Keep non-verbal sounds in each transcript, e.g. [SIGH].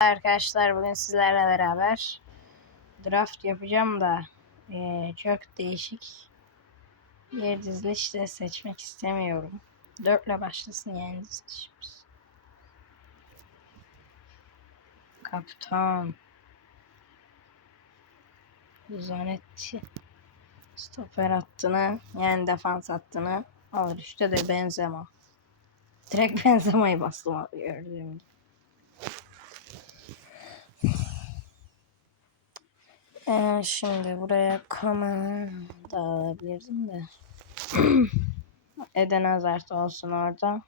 Arkadaşlar bugün sizlerle beraber draft yapacağım da eee, çok değişik bir diziliş de seçmek istemiyorum. Dörtle başlasın yani dizilişimiz. Kaptan. Zanetçi. Stoper hattını yani defans hattını alır. İşte de Benzema. Direkt [LAUGHS] Benzema'yı bastım gördüğüm gibi. Ee, şimdi buraya kamera da alabilirdim de. Eden Hazard olsun orada.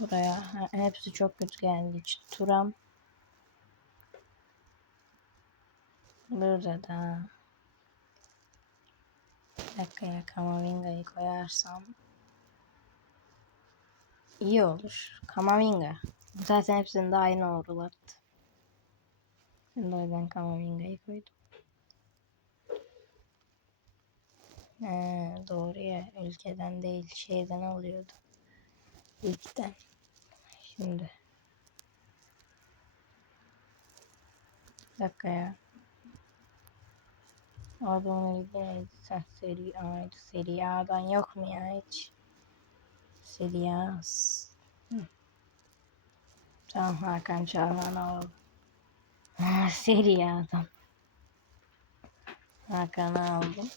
Buraya hepsi çok kötü geldi. Turam. Burada da bir dakika ya Kamavinga'yı koyarsam iyi olur. Kamavinga. Zaten hepsinde aynı oldular. Ben de o yüzden Kamavinga'yı koydum. He, doğru ya. Ülkeden değil şeyden alıyordu. İlkten. Şimdi. Bir dakika ya. Adamın ilgili sen seri A'ydı. Seri A'dan yok mu ya hiç? Seri A. Tamam Hakan Çalhan alalım. Seri A'dan. Hakan'ı aldım.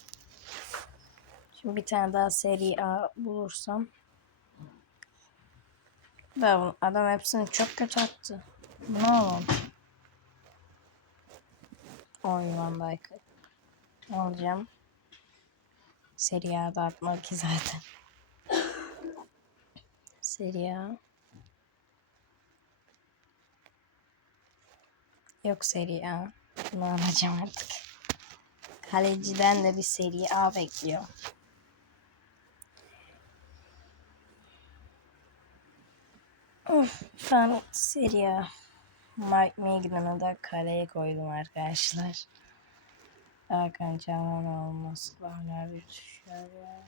Şimdi bir tane daha seri A bulursam. Ben adam hepsini çok kötü attı. Ne oldu? Oy Van Dijk'ı. Alacağım. Seri A'da atmalı ki zaten. Seri A. Yok seri A. Bunu alacağım artık. Kaleciden de bir seri A bekliyor. Of, ben seri A. Mike Magnan'ı da kaleye koydum arkadaşlar. Hakan Çalhan olması hala bir ya.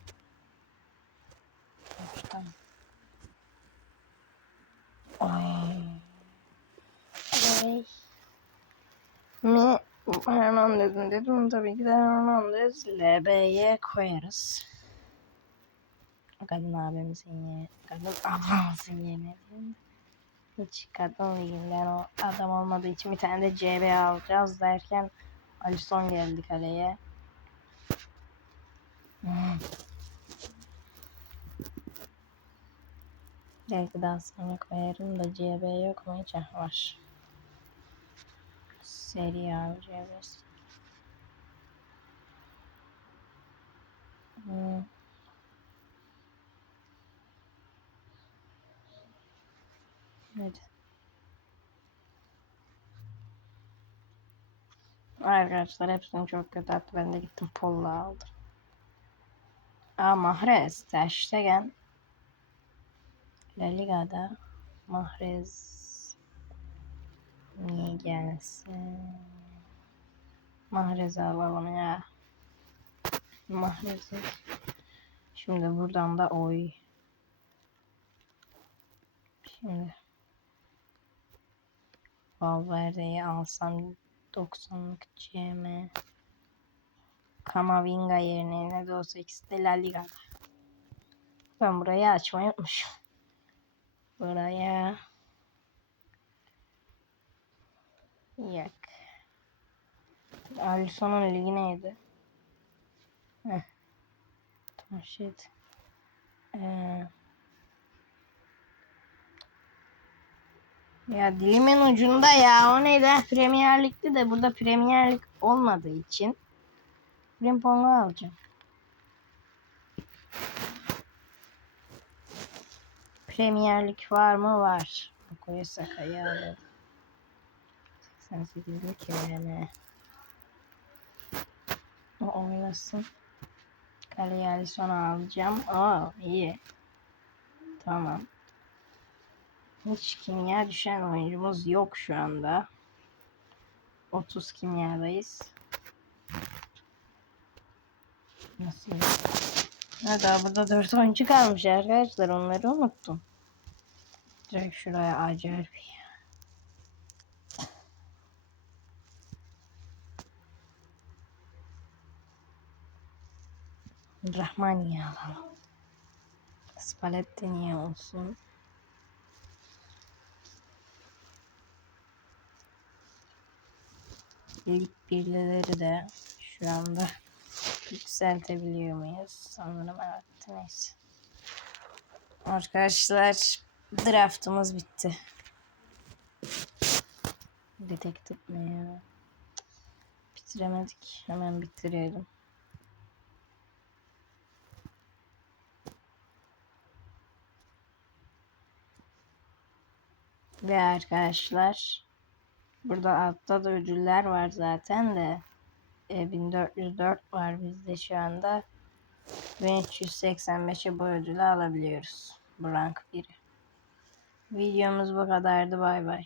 Baştan. Ay. Ay. Hernandez'in dedim tabii ki de Hernandez LB'ye koyarız. Kadın abimizin yerine, kadın ablamızın mi? Hiç kadın liginden o adam olmadığı için bir tane de CB alacağız derken Alisson geldi kaleye. Hmm. Belki daha sonra koyarım da CB yok mu hiç Ah, var. Seri A CB'si. Hmm. Evet. Arkadaşlar hepsini çok kötü attı. Ben de gittim Polla aldım. Aa Mahrez. Ter Stegen. La Liga'da Mahrez niye gelsin? Mahrez alalım ya. Mahrez'i. Şimdi buradan da oy. Şimdi Valverde'yi alsam 90'lık CM. Kamavinga yerine ne de olsa ikisi de La Liga'da. Ben burayı açmayı unutmuşum. Buraya Yak. Alisson'un ligi neydi? Heh. Tamam shit. Ee, ya dilimin ucunda ya. O neydi? Premier Lig'di de burada Premier Lig olmadığı için Frimpong'u alacağım. Premier Lig var mı? Var. Koya Saka'yı. 88'lik yani. O oynasın. Kaleye Alisson'u alacağım. Aa iyi. Tamam. Hiç kimya düşen oyuncumuz yok şu anda. 30 kimyadayız. Nasıl? Ha daha burada 4 oyuncu kalmış arkadaşlar. Onları unuttum. Direkt şuraya acar bir. Rahmaniye alalım. Spalletti niye olsun? Lig birlileri de şu anda yükseltebiliyor muyuz? Sanırım evet. Neyse. Arkadaşlar draftımız bitti. Bir tek tutmuyor. Bitiremedik. Hemen bitirelim. Ve arkadaşlar burada altta da ödüller var zaten de e, 1404 var bizde şu anda. 1385'e bu ödülü alabiliyoruz. Bu rank 1'i. Videomuz bu kadardı. Bay bay.